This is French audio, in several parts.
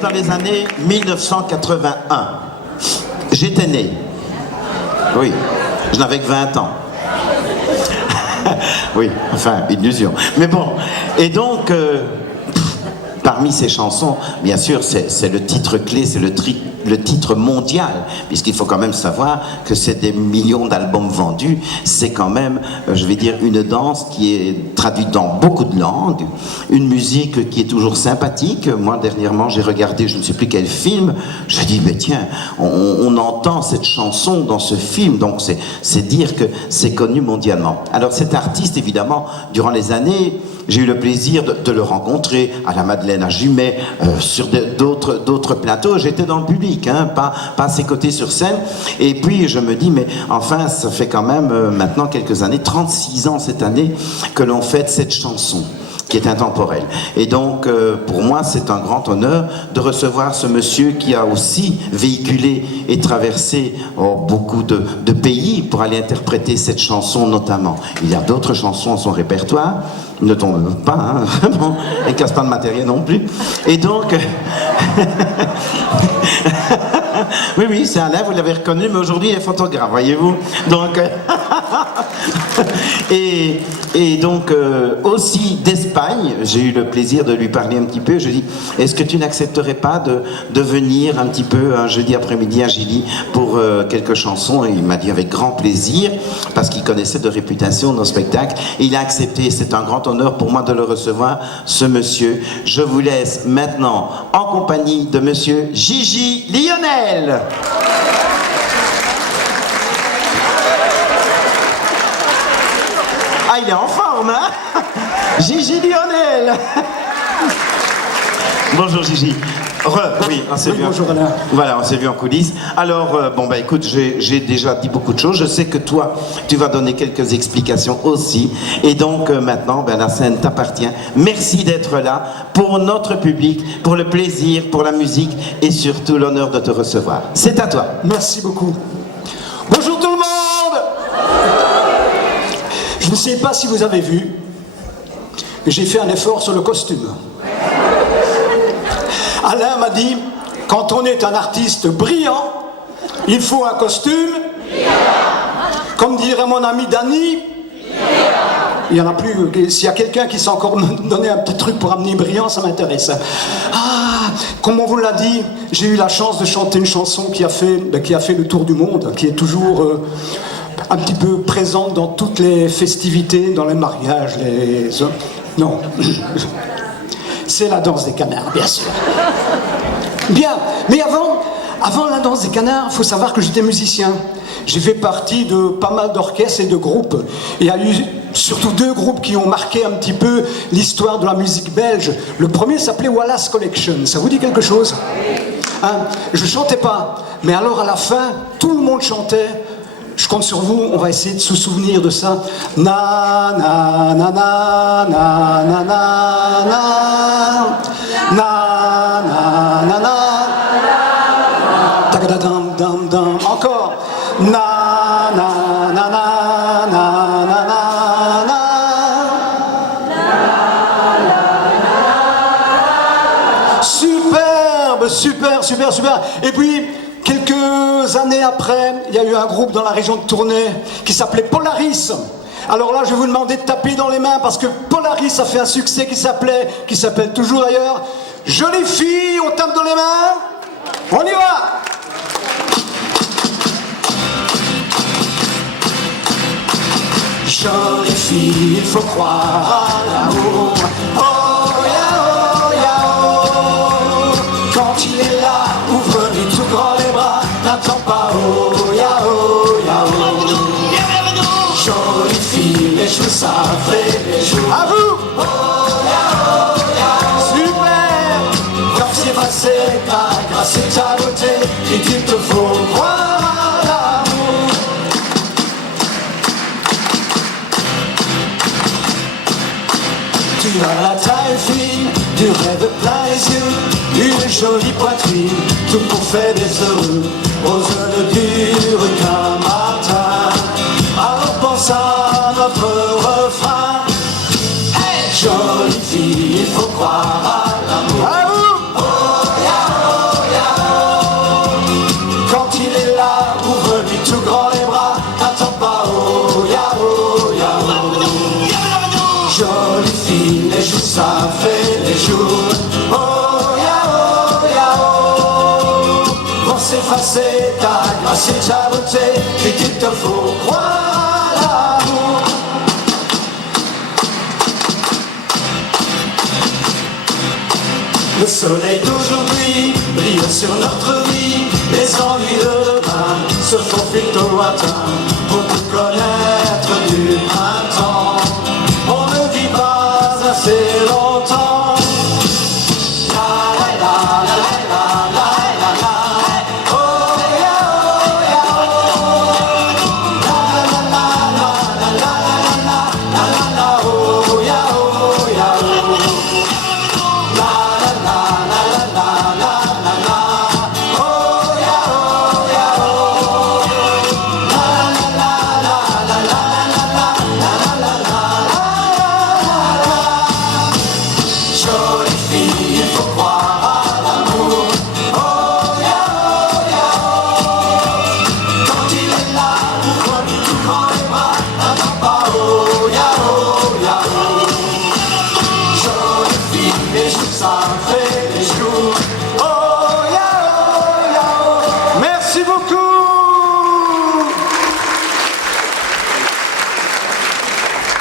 dans les années 1981. J'étais né. Oui, je n'avais que 20 ans. Oui, enfin, illusion. Mais bon, et donc, parmi ces chansons, bien sûr, c'est le titre clé, c'est le titre mondial, puisqu'il faut quand même savoir que c'est des millions d'albums vendus, c'est quand même, je vais dire, une danse qui est traduite dans beaucoup de langues, une musique qui est toujours sympathique. Moi, dernièrement, j'ai regardé, je ne sais plus quel film, je dis, mais tiens, on entend cette chanson dans ce film, donc c'est dire que c'est connu mondialement. Alors cet artiste, évidemment, durant les années, j'ai eu le plaisir de le rencontrer à la Madeleine, à Jumet, sur d'autres plateaux. J'étais dans le public, hein, pas à ses côtés sur scène. Et puis je me dis, mais enfin, ça fait quand même maintenant quelques années, 36 ans cette année, que l'on fête cette chanson qui est intemporelle. Et donc, pour moi, c'est un grand honneur de recevoir ce monsieur qui a aussi véhiculé et traversé beaucoup de pays pour aller interpréter cette chanson notamment. Il y a d'autres chansons à son répertoire, ne tombe pas, hein, bon, et casse pas de matériel non plus. Et donc... oui, c'est Alain, vous l'avez reconnu, mais aujourd'hui il est photographe, voyez-vous. Donc, et donc, aussi d'Espagne, j'ai eu le plaisir de lui parler un petit peu. Je dis, est-ce que tu n'accepterais pas de venir un petit peu un jeudi après-midi à Gilly pour quelques chansons? Et il m'a dit avec grand plaisir, parce qu'il connaissait de réputation nos spectacles. Et il a accepté, c'est un grand honneur pour moi de le recevoir, ce monsieur. Je vous laisse maintenant en compagnie de monsieur Gigi Lionel. Ah, il est en forme, hein? Gigi Lionel. Bonjour Gigi. Oui, on s'est vu. Bonjour Alain. Voilà, on s'est vu en coulisses. Alors, bon bah écoute, j'ai déjà dit beaucoup de choses. Je sais que toi, tu vas donner quelques explications aussi. Et donc maintenant, ben, la scène t'appartient. Merci d'être là pour notre public, pour le plaisir, pour la musique et surtout l'honneur de te recevoir. C'est à toi. Merci beaucoup. Bonjour tout le monde. Je ne sais pas si vous avez vu, mais j'ai fait un effort sur le costume. Alain m'a dit, quand on est un artiste brillant, il faut un costume brillant. Comme dirait mon ami Danny, il n'y en a plus. S'il y a quelqu'un qui sait encore me donner un petit truc pour amener brillant, ça m'intéresse. Ah, comme on vous l'a dit, j'ai eu la chance de chanter une chanson qui a fait le tour du monde, qui est toujours un petit peu présente dans toutes les festivités, dans les mariages, Non. C'est la danse des canards, bien sûr. Bien, mais avant la danse des canards, il faut savoir que j'étais musicien. J'ai fait partie de pas mal d'orchestres et de groupes. Il y a eu surtout 2 groupes qui ont marqué un petit peu l'histoire de la musique belge. Le premier s'appelait Wallace Collection. Ça vous dit quelque chose? Hein, je chantais pas, mais alors à la fin, tout le monde chantait. Je compte sur vous, on va essayer de se souvenir de ça. Na na na na na na na na na na na na. Tagadadam dam dam. Encore. Na na na na na na na. Superbe, super. Et puis quelques années après, il y a eu un groupe dans la région de Tournai qui s'appelait Polaris. Alors là, je vais vous demander de taper dans les mains parce que Polaris a fait un succès qui s'appelle toujours d'ailleurs Jolie fille, on tape dans les mains. On y va. Jolie fille, il faut croire à l'amour. Oh, quand il est là, ouvre-lui tout grand les bras. N'attends pas, oh ya oh ya oh. Jolie fille, les choses savent les jours. À vous. Oh ya super. Comme c'est passé ta grâce et ta beauté, et il te faut croire à l'amour. Tu as la taille fine, du rêve plein les yeux, une jolie poitrine, tout pour faire des heureux. Rose ne dure qu'un matin, alors pense à notre refrain. Hey, jolie fille, il faut croire à l'amour. Oh, yeah. s'effacer ta grâce et ta beauté, et qu'il te faut croire à l'amour. Le soleil d'aujourd'hui brille sur notre vie, les ennuis de demain se faufilent au lointain. Pour tout connaître du printemps, on ne vit pas assez longtemps. La la la la la la la la. Oh yeah, oh yeah, oh. La la la la la la la la la la, oh yeah, oh yeah, oh. Merci beaucoup.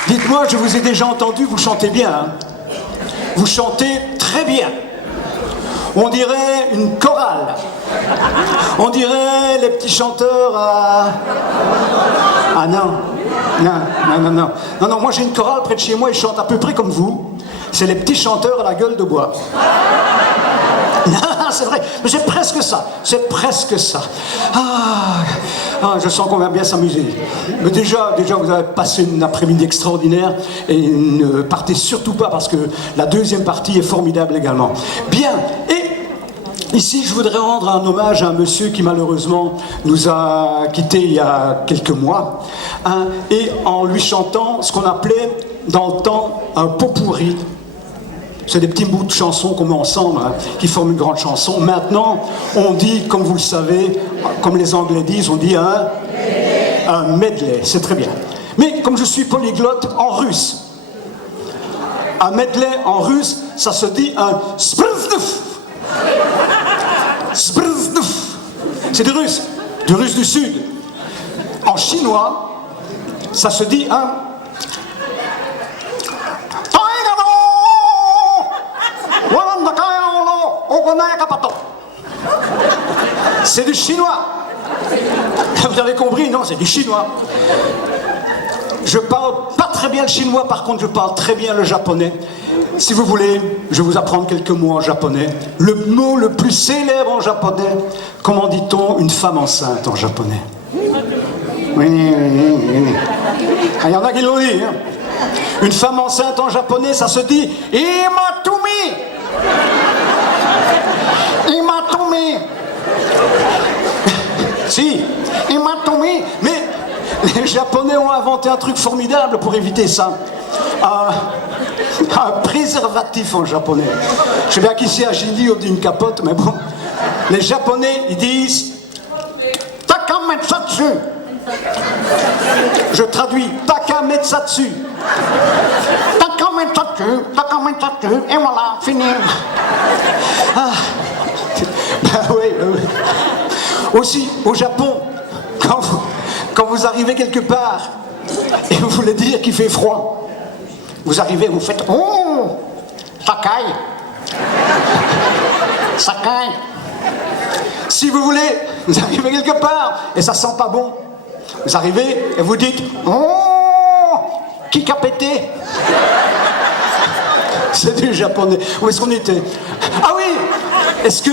Dites-moi, je vous ai déjà entendu, vous chantez bien, hein? Vous chantez très bien. On dirait une chorale. On dirait les petits chanteurs à... Ah non. Non, moi j'ai une chorale près de chez moi, ils chantent à peu près comme vous. C'est les petits chanteurs à la gueule de bois. Non, c'est vrai, mais c'est presque ça. Je sens qu'on va bien s'amuser. Mais déjà, vous avez passé une après-midi extraordinaire et ne partez surtout pas parce que la deuxième partie est formidable également. Bien, et ici, je voudrais rendre un hommage à un monsieur qui malheureusement nous a quittés il y a quelques mois, hein, et en lui chantant ce qu'on appelait dans le temps un pot pourri. C'est des petits bouts de chansons qu'on met ensemble, hein, qui forment une grande chanson. Maintenant, on dit, comme vous le savez, comme les Anglais disent, on dit un medley. C'est très bien. Mais comme je suis polyglotte, en russe, un medley en russe, ça se dit un sprzduf. Sprzduf. C'est du russe du Sud. En chinois, ça se dit un... C'est du chinois. Vous avez compris? Non, c'est du chinois. Je parle pas très bien le chinois, par contre je parle très bien le japonais. Si vous voulez, je vais vous apprendre quelques mots en japonais. Le mot le plus célèbre en japonais, comment dit-on une femme enceinte en japonais? Oui. Il y en a qui l'ont dit, hein. Une femme enceinte en japonais, ça se dit Imatumi. Si, Imatumi. Mais les Japonais ont inventé un truc formidable pour éviter ça. Un préservatif en japonais. Je sais bien qu'ici à Gilly on dit une capote, mais bon. Les Japonais, ils disent Takametsatsu. Je traduis Takametsatsu. Takametsatsu, et voilà, fini. Oui. Aussi, au Japon, quand vous arrivez quelque part et vous voulez dire qu'il fait froid, vous arrivez, vous faites oh, Sakai. Si vous voulez, vous arrivez quelque part et ça sent pas bon, vous arrivez et vous dites oh, qui a pété. C'est du japonais. Où est-ce qu'on était? Ah oui. Est-ce que,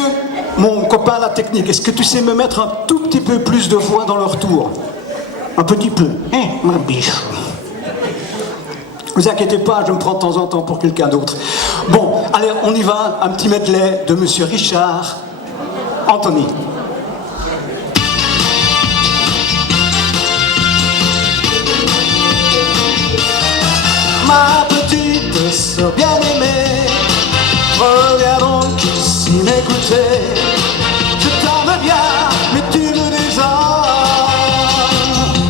mon copain à la technique, est-ce que tu sais me mettre un tout petit peu plus de voix dans le retour? Un petit peu. Ma biche. Vous inquiétez pas, je me prends de temps en temps pour quelqu'un d'autre. Bon, allez, on y va. Un petit medley de Monsieur Richard Anthony. Ma petite sœur bien-aimée, reviens donc ici m'écouter. Je t'aime bien, mais tu me désarmes,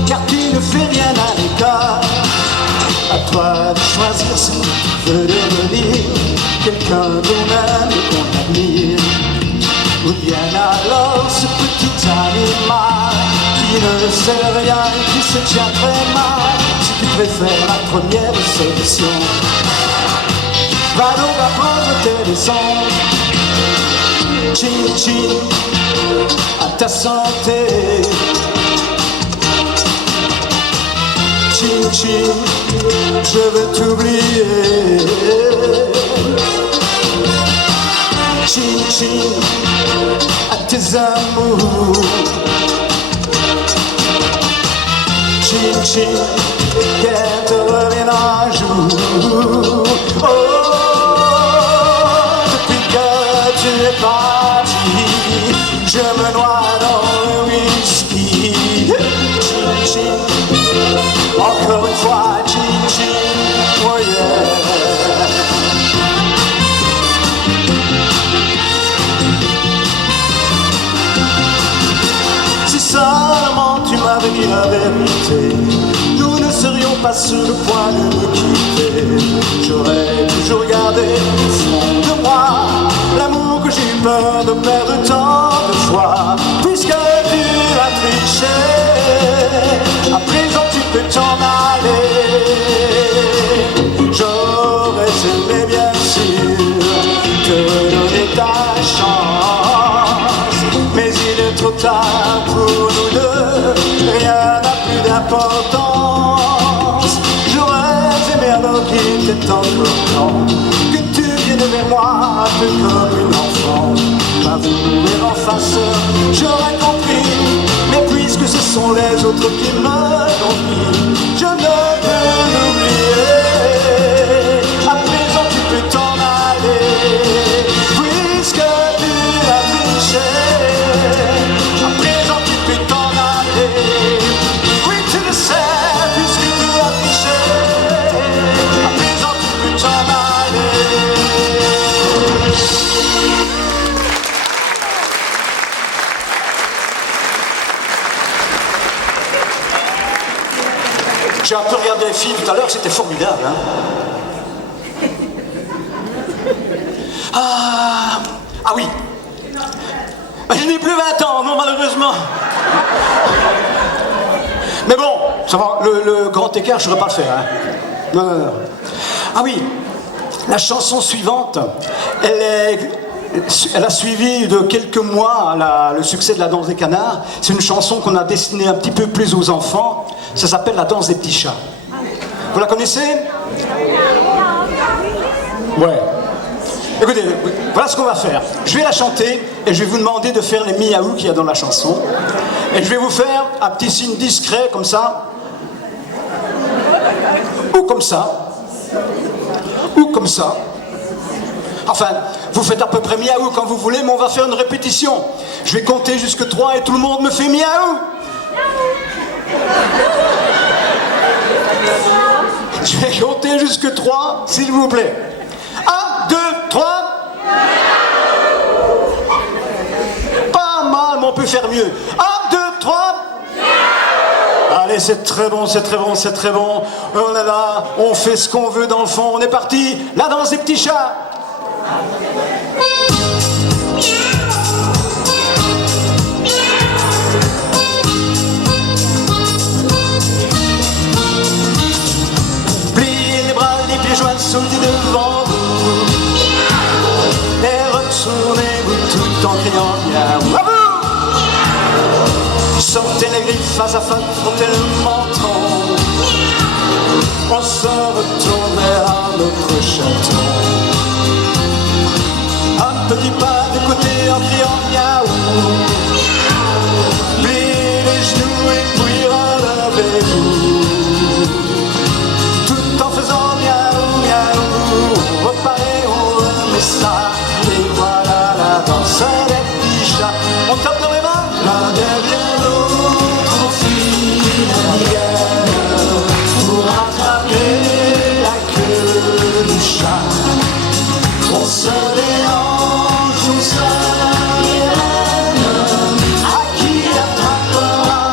car tu ne fais rien à l'écart. À toi de choisir si tu veux devenir quelqu'un qu'on aime et qu'on admire, ou bien à Alors ce petit animal qui ne sait rien et qui se tient très mal, si tu préfères la première solution, va donc apprendre tes leçons. Chin chin, à ta santé. Chin chin, je veux t'oublier. Chin chin, à tes amours. Chin chin, qu'elle te revienne un jour. Oh, depuis que tu es parti, je me noie dans le whisky. Chin chin, encore une fois, chin chin, oh yeah. Si seulement tu m'avais dit la vérité, nous ne serions pas sur le point de nous quitter. J'aurais toujours gardé au fond de moi l'amour que j'ai eu peur de perdre tant de fois. Puisque tu as triché, à présent tu peux t'en aller. J'aurais aimé bien sûr te redonner ta chance, mais il est trop tard pour nous deux, rien n'a plus d'importance. J'aurais aimé alors qu'il était encore temps que tu viennes vers moi un peu comme une enfant, m'avouer en face, j'aurais compris, mais puisque ce sont les autres qui me l'ont dit, je ne peux l'oublier. À présent tu peux t'en aller, puisque tu as triché. À présent tu peux t'en aller, oui tu le sais, puisque tu as triché. À présent tu peux t'en aller. J'ai un peu regardé les filles tout à l'heure, c'était formidable, hein. Ah oui, je n'ai plus 20 ans, non, malheureusement. Mais bon, ça va, le grand écart, je ne saurais pas le faire, hein. Non, non, non. Ah oui, la chanson suivante, elle a suivi de quelques mois le succès de la danse des canards. C'est une chanson qu'on a destinée un petit peu plus aux enfants. Ça s'appelle la danse des petits chats. Vous la connaissez? Ouais. Écoutez, voilà ce qu'on va faire. Je vais la chanter et je vais vous demander de faire les miaou qu'il y a dans la chanson. Et je vais vous faire un petit signe discret comme ça. Ou comme ça. Ou comme ça. Enfin, vous faites à peu près miaou quand vous voulez, mais on va faire une répétition. Je vais compter jusque 3 et tout le monde me fait miaou. Je vais compter jusque 3, s'il vous plaît. 1, 2, 3. Pas mal, mais on peut faire mieux. 1, 2, 3. Allez, c'est très bon, c'est très bon, c'est très bon. Oh là là, on fait ce qu'on veut dans le fond. On est parti. La danse des petits chats. Pliez les bras, les pieds joints, soudés devant vous. Et retournez-vous tout en criant miaou. À vous! Sortez les griffes face à face, frottez le menton. On se retourne vers notre château. Un petit pas de côté en criant miaou. Pliez les genoux et puis relevez-vous. Tout en faisant miaou, miaou. Reparez, on remet ça. Et voilà la danse des petits chats. On tape dans les mains. L'un derrière l'autre, on file la guerre pour attraper la queue du chat. On se déhanche, on se vienne, à qui attrapera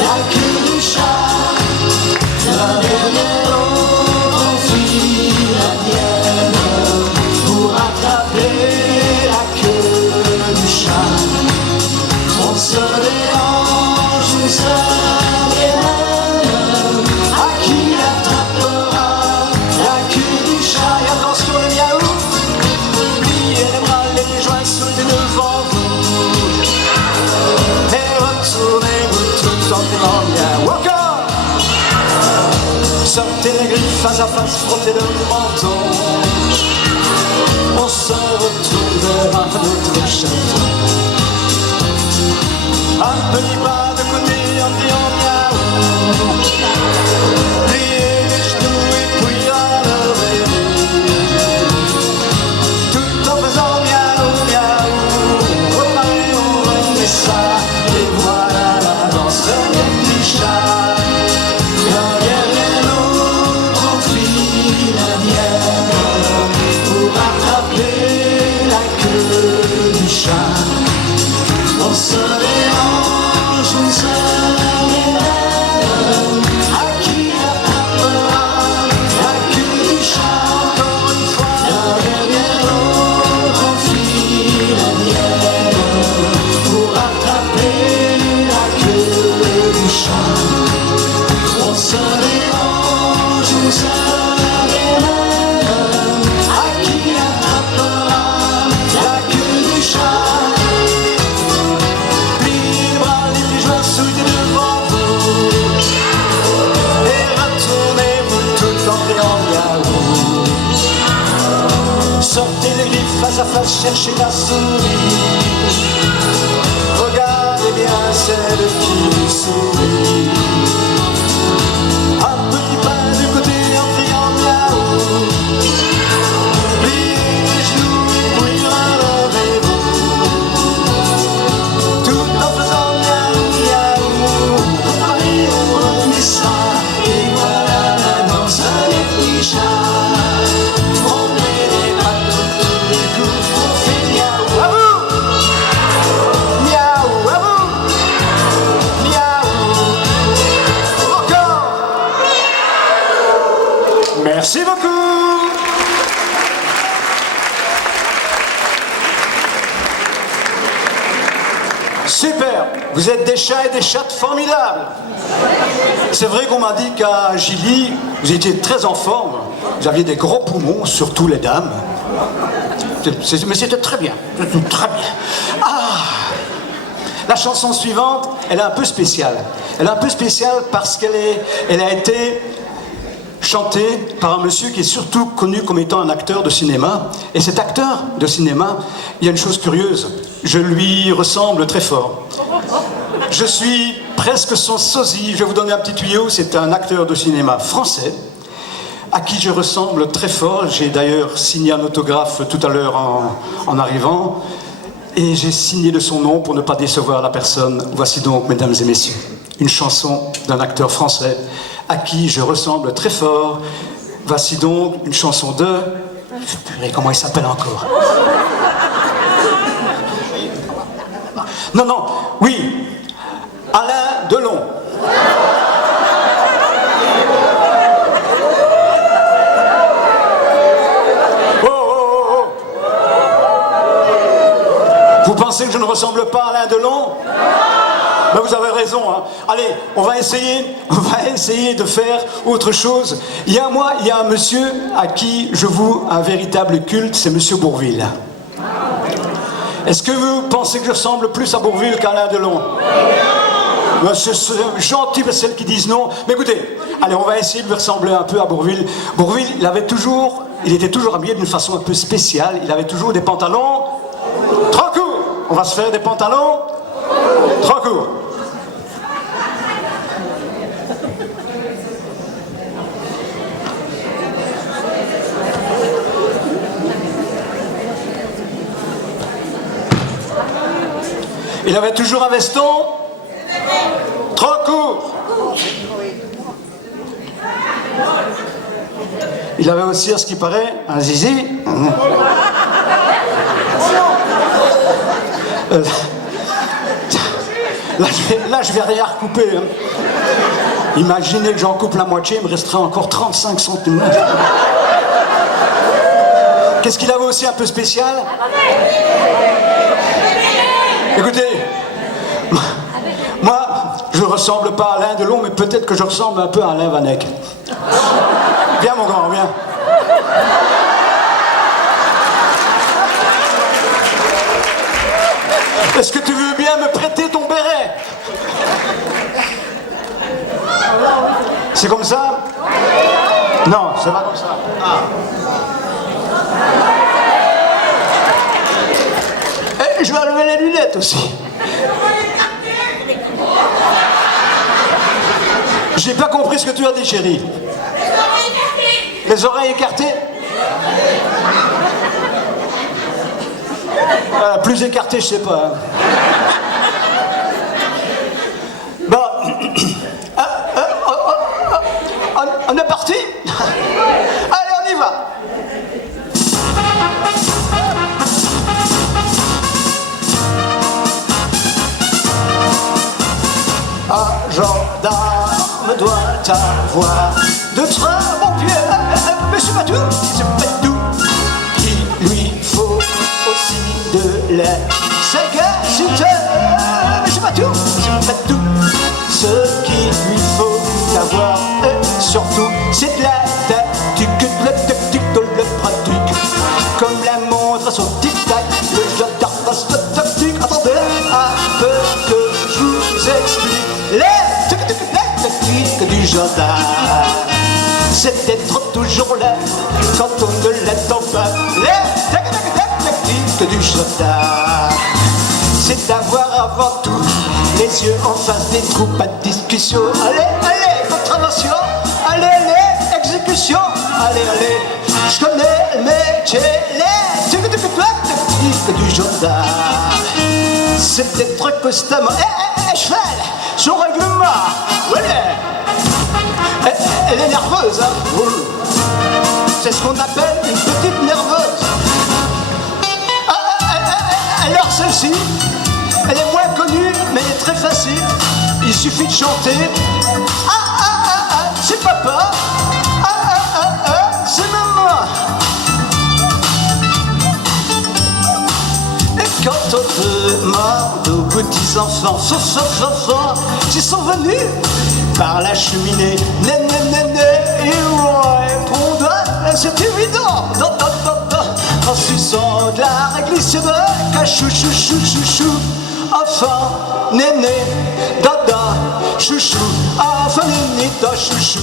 la queue du chat. L'un derrière l'autre, on file la guerre pour attraper la queue du chat. Sortez les griffes face à face, frottez le menton. On se retourne vers un autre château. Un petit pas de côté en disant miaou. Pliez les genoux et puis relevez-vous. Tout en faisant miaou, miaou. Reparez, on remet ça. Et voilà la danse des petits chats. L'un derrière l'autre, on file la mienne pour attraper la queue du chat. On se dérange, on se dérange. À qui attrapera la queue du chat encore une fois? L'un derrière l'autre, on file la mienne pour attraper la queue du chat. On se dérange, on se dérange. À qui attrapera la queue du chat? Sortez les griffes face à face, cherchez la souris. Regardez bien celle qui sourit. Un petit pas de côté en criant miaou. Pliez les genoux et puis relevez-vous. Tout en faisant miaou, miaou. Reparez, on remet ça. Et voilà la danse des petits chats. Merci beaucoup. Super, vous êtes des chats et des chattes formidables. C'est vrai qu'on m'a dit qu'à Gilly, vous étiez très en forme. Vous aviez des gros poumons, surtout les dames. Mais c'était très bien, très bien. Ah, la chanson suivante, elle est un peu spéciale. Elle est un peu spéciale parce qu'elle a été chantée par un monsieur qui est surtout connu comme étant un acteur de cinéma. Et cet acteur de cinéma, il y a une chose curieuse, je lui ressemble très fort. Je suis presque son sosie. Je vais vous donner un petit tuyau, c'est un acteur de cinéma français à qui je ressemble très fort. J'ai d'ailleurs signé un autographe tout à l'heure en arrivant, et j'ai signé de son nom pour ne pas décevoir la personne. Voici donc, mesdames et messieurs, une chanson d'un acteur français à qui je ressemble très fort. Voici donc une chanson de... Purée, comment il s'appelle encore? Non, non, oui, Alain Delon. Oh, oh, oh. Vous pensez que je ne ressemble pas à Alain Delon? Ben vous avez raison, hein. Allez, on va essayer de faire autre chose. Il y a un monsieur à qui je voue un véritable culte, c'est monsieur Bourvil. Est-ce que vous pensez que je ressemble plus à Bourvil qu'à Alain Delon? C'est gentil pour celles qui disent non. Mais écoutez, allez, on va essayer de lui ressembler un peu à Bourvil. Bourvil, il était toujours habillé d'une façon un peu spéciale. Il avait toujours des pantalons trop courts. On va se faire des pantalons trop courts. Il avait toujours un veston trop court. Il avait aussi, à ce qui paraît, un zizi. Là, je vais rien recouper. Hein. Imaginez que j'en coupe la moitié, il me resterait encore 35 cm. Qu'est-ce qu'il avait aussi un peu spécial? Écoutez, moi, je ne ressemble pas à Alain Delon, mais peut-être que je ressemble un peu à Alain Vanek. Viens, mon grand, viens. Est-ce que tu veux bien me prêter ton béret? C'est comme ça? Non, c'est pas comme ça. Ah. Et je vais enlever les lunettes aussi. J'ai pas compris ce que tu as dit, chérie. Les oreilles écartées. Plus écartées, je sais pas. Bon. On est parti. Allez, on y va. Un gendarme doit avoir de très bons pieds. Mais c'est pas tout, Il lui faut aussi de la sagacité. Mais c'est pas tout, Ce qu'il lui faut avoir, surtout, c'est de la tactique de le pratique. Comme la montre à son tic-tac, le gendarme passe de tactique. Attendez un peu que je vous explique. Les tactiques du gendarme, c'est d'être toujours là quand on ne l'attend pas. Les tactiques du gendarme, c'est d'avoir avant tout les yeux en face des troupes à discussion. Allez, contravention. Allez, exécution. Allez, je connais le métier. Les tactiques du gendarme, c'est d'être constamment cheval, son règlement. Elle est nerveuse, hein. C'est ce qu'on appelle une petite nerveuse. Alors celle-ci, elle est moins connue, mais elle est très facile. Il suffit de chanter. C'est papa. C'est maman. Et quand on demande aux petits enfants, s'ils sont venus par la cheminée, ils répondent, c'est évident. En suçant de la réglisse de cachou, chou. Enfant, néné, dada, chouchou. Enfant, néné, dada, chouchou.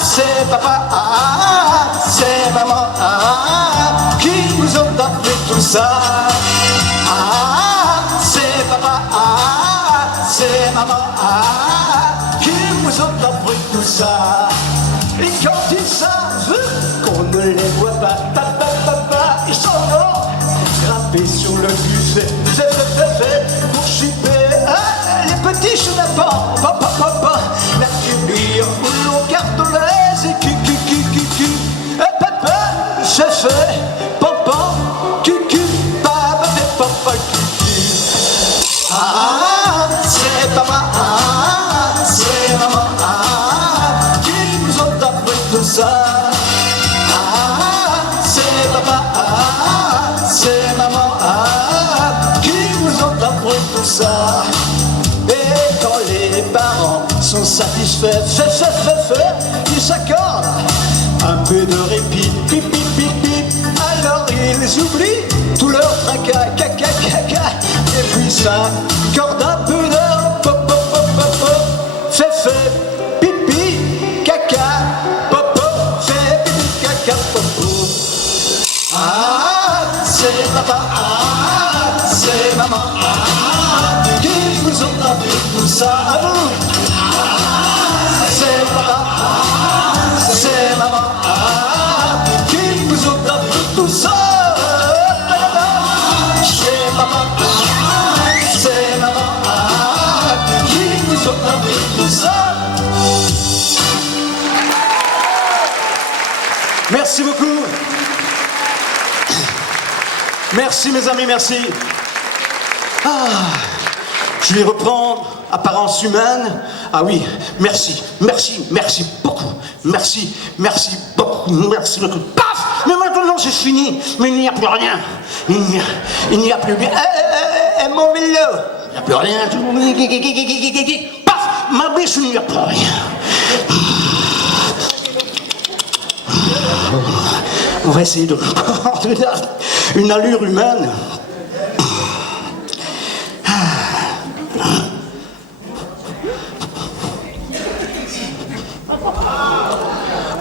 C'est papa, c'est maman, qui nous ont appris tout ça. C'est papa, c'est maman, qui nous ont appris tout ça. Et quand ils savent qu'on ne les voit pas, ils s'en vont grimper sur le buffet, pour chipper les petits chenapans, la cuillère où l'on garde les et qui, papa, je fais, papa, cucu, papa, cucu. C'est papa, c'est maman, qui nous ont appris tout ça. C'est papa, c'est maman, qui nous ont appris tout ça. Et quand les parents sont satisfaits, ils s'accordent un peu de répit, pip. Alors ils oublient tout leur tracas, caca. Et puis ça corde un peu d'heure, pop. Fait, pipi, caca, popo, fait pipi, caca, popo. C'est papa, c'est maman, qui vous ont appris tout ça à vous. C'est papa, c'est maman, qui vous ont appris tout ça. C'est papa, c'est maman, qui vous ont appris tout ça. Merci beaucoup. Merci mes amis, merci. Je vais reprendre apparence humaine. Oui, merci beaucoup. Merci beaucoup. Paf! Mais maintenant c'est fini. Mais il n'y a plus rien. Il n'y a plus rien. Mon vélo. Il n'y a plus rien. Paf! Ma biche, il n'y a plus rien. On va essayer de reprendre une allure humaine.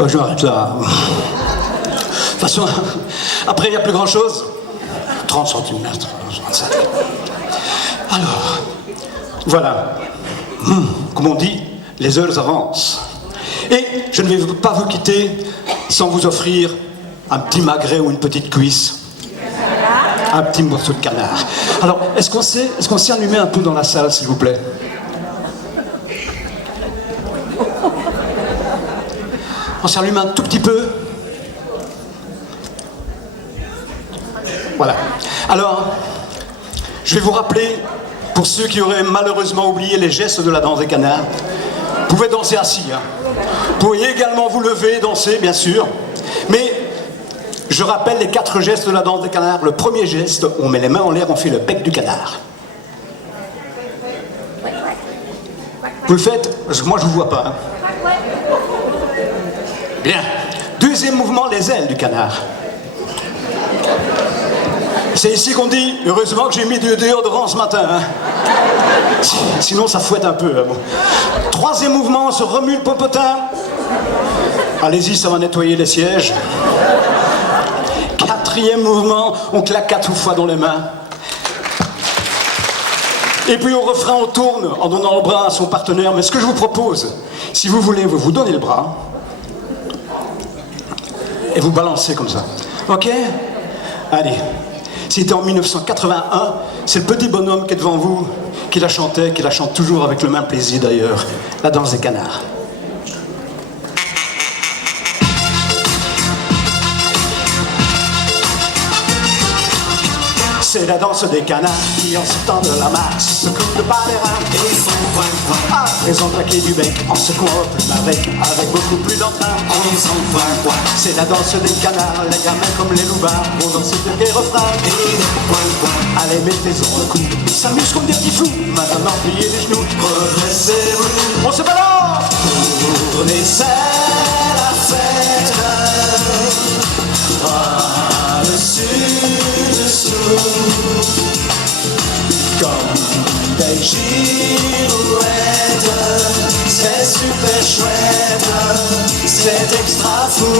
Je m'arrête là. De toute façon, après, il n'y a plus grand-chose. 30 cm, 35. Alors, voilà. Comme on dit, les heures avancent. Et je ne vais pas vous quitter sans vous offrir un petit magret ou une petite cuisse. Un petit morceau de canard. Alors, est-ce qu'on s'est allumé un peu dans la salle, s'il vous plaît? On s'allume un tout petit peu. Voilà. Alors, je vais vous rappeler, pour ceux qui auraient malheureusement oublié les gestes de la danse des canards, vous pouvez danser assis. Hein. Vous pouvez également vous lever, danser, bien sûr. Mais je rappelle les 4 gestes de la danse des canards. Le premier geste, on met les mains en l'air, on fait le bec du canard. Vous le faites? Parce que moi, je ne vous vois pas. Hein. Bien. Deuxième mouvement, les ailes du canard. C'est ici qu'on dit, heureusement que j'ai mis du déodorant ce matin. Hein. Sinon, ça fouette un peu. Hein, bon. Troisième mouvement, on se remue le popotin. Allez-y, ça va nettoyer les sièges. Quatrième mouvement, on claque 4 fois dans les mains. Et puis au refrain, on tourne en donnant le bras à son partenaire. Mais ce que je vous propose, si vous voulez, vous donnez le bras. Et vous balancez comme ça. Ok? Allez. C'était en 1981. C'est le petit bonhomme qui est devant vous, qui la chantait, qui la chante toujours avec le même plaisir d'ailleurs. La danse des canards. C'est la danse des canards qui en sortant de la masse secouent le bas des reins et font coin coin. À présent claquer du bec en secouant le plume avec beaucoup plus d'entrain. En faisant coin coin. C'est la danse des canards, les gamins comme les loupards vont danser de gai refrain. Et des coin coin. Allez, mettez-en le coup. Ils s'amusent comme des petits fous. Maintenant pliez les genoux, redressez-vous. On se balance pour les ailes à fête. Par-dessus-dessous, comme des girouettes, c'est super chouette, c'est extra fou.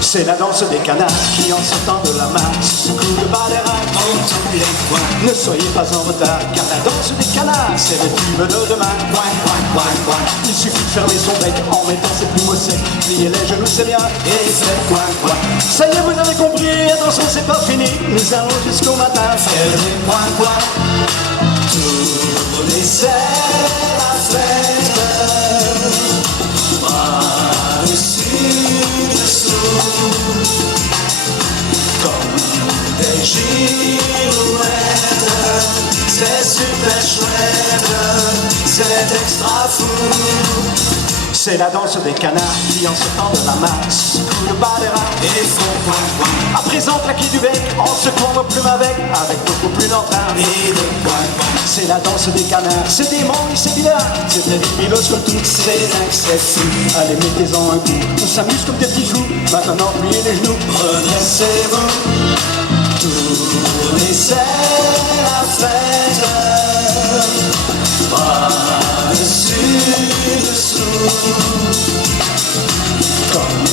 C'est la danse des canards qui en sortant de la masse secouent le bas des reins en tous les coins. Ne soyez pas en retard car la danse des canards c'est le tube de demain. Coin, coin, coin, coin. Il suffit de fermer son bec en mettant ses plumes au sec. Pliez les genoux c'est bien et faites coin, coin. Ça y est vous avez compris, attention c'est pas fini. Nous allons jusqu'au matin faire des coin, coin. Tous les ailes à fête. Par-dessus dessous, comme des girouettes, c'est super chouette, c'est extra fou. C'est la danse des canards qui en sortant de la masse secouent le bas des reins et font coin coin. À présent claquer du bec en secouant vos plumes avec beaucoup plus d'entrain. Et de coin coin. C'est la danse des canards, c'est dément et c'est bien. C'est très ridiculeux comme tout, c'est dingue, c'est fou. Allez mettez-en un coup, on s'amuse comme des petits fous. Maintenant pliez les genoux, redressez-vous. Tournez ailes à fête. Par-dessus-dessous, comme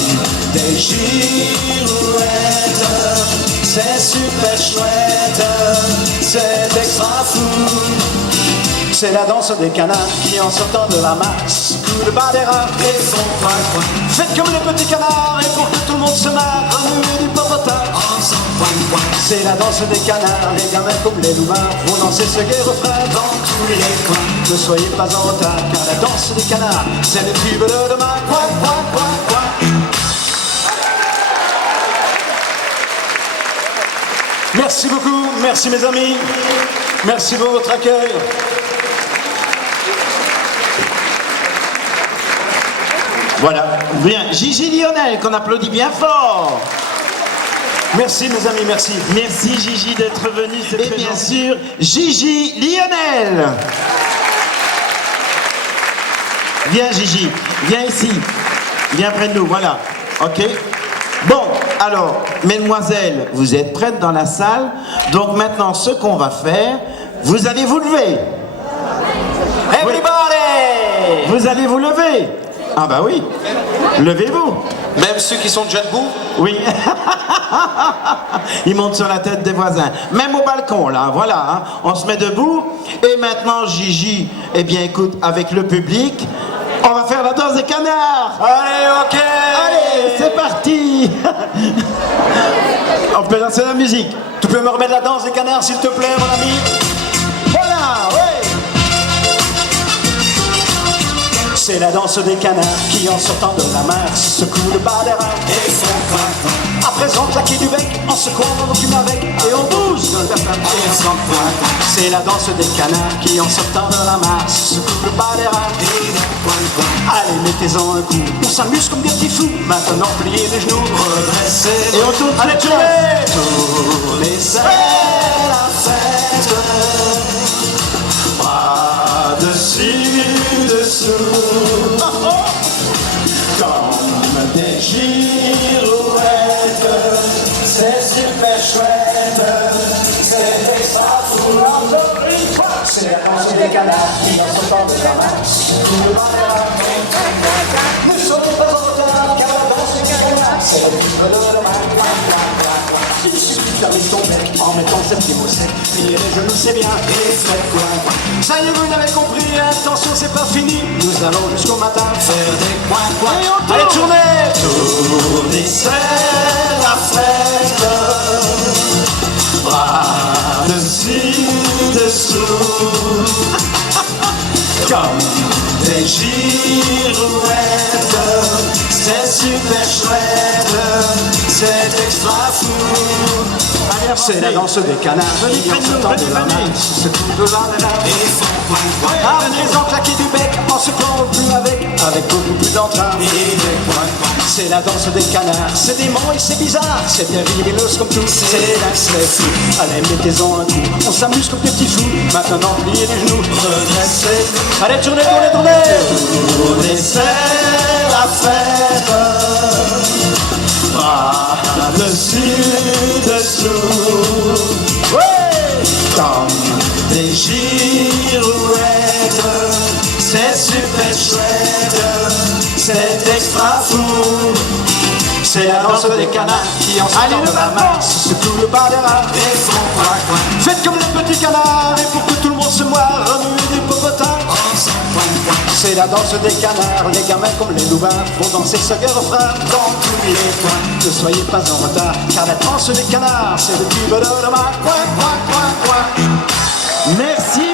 des girouettes, c'est super chouette, c'est extra fou. C'est la danse des canards qui en sortant de la masse secouent le bas des reins et font coin coin. Faites comme les petits canards et pour que tout le monde se marre, remuez du popotin en faisant coin coin. C'est la danse des canards, les gamins comme les loupards vont danser ce gai refrain dans tous les coins. Ne soyez pas en retard car la danse des canards c'est le tube de demain. Coin coin coin coin. Merci beaucoup, merci mes amis, merci pour votre accueil. Voilà, bien. Gigi Lionel, qu'on applaudit bien fort. Merci mes amis, merci. Merci Gigi d'être venu. Et bien sûr, Gigi Lionel. Viens Gigi, viens ici. Viens près de nous, voilà. Ok. Bon, alors, mesdemoiselles, vous êtes prêtes dans la salle. Donc maintenant, ce qu'on va faire, vous allez vous lever. Everybody! Vous allez vous lever. Ah bah oui. Levez-vous. Même ceux qui sont déjà debout? Oui. Ils montent sur la tête des voisins. Même au balcon, là, voilà. Hein. On se met debout. Et maintenant, Gigi, eh bien, écoute, avec le public, on va faire la danse des canards. Allez, ok. Allez, c'est parti. On peut lancer la musique. Tu peux me remettre la danse des canards, s'il te plaît, mon ami? Voilà, ouais. C'est la danse des canards qui, en sortant de la mer, secouent le bas des reins et font coin. À présent, claquer du bec, en secouant dans aucune avec, et on bouge et on s'en pointe. C'est la danse des canards qui, en sortant de la mer, secouent le bas des reins et coin. Allez, mettez-en un coup, on s'amuse comme des petits fous. Maintenant, pliez les genoux, redressez. Et on tourne. Allez, tournez! Tournez, c'est la fête. Bras dessus, dessous, comme des girouettes, c'est super chouette, c'est extra fou. C'est la danse des canards qui en sortant de la main. Ne sautez pas en retard, car la danse des canards, c'est le livre de la main. Il suffit de fermer ton bec en mettant ses pieds au sec. Pliez les genoux, c'est bien, et faites quoi? Ça y est, vous l'avez compris, attention, c'est pas fini. Nous allons jusqu'au matin faire des coins. Allez, tournez! Tournez, c'est la fête. Bras dessus, dessous. Comme des girouettes. C'est super chouette. C'est extra fou. C'est la danse des canards qui en sortant de la main se secouent de la et venez-en claquer du bec en se courant plus avec beaucoup plus d'entrain. C'est la danse des canards, c'est dément et c'est bizarre, c'est terrible comme tout, c'est là que c'est fou. Allez, mettez-en un coup, on s'amuse comme des petits fous. Maintenant, pliez les genoux, redressez. Allez, tournez, tournez, tournez. Tournez, c'est la fête. Bras dessus, dessous, ouais, comme des girouettes, c'est super chouette, c'est extra fou. C'est la danse des canards qui en sortant de la main se secouent le bas des reins et font coin. Faites comme les petits canards et pour que tout le monde se moire, remuez des popotins. C'est la danse des canards, les gamins comme les louvards vont danser ce gai refrain dans tous les coins. Ne soyez pas en retard, car la danse des canards, c'est le tube de demain. Coin, coin, coin, coin. Merci.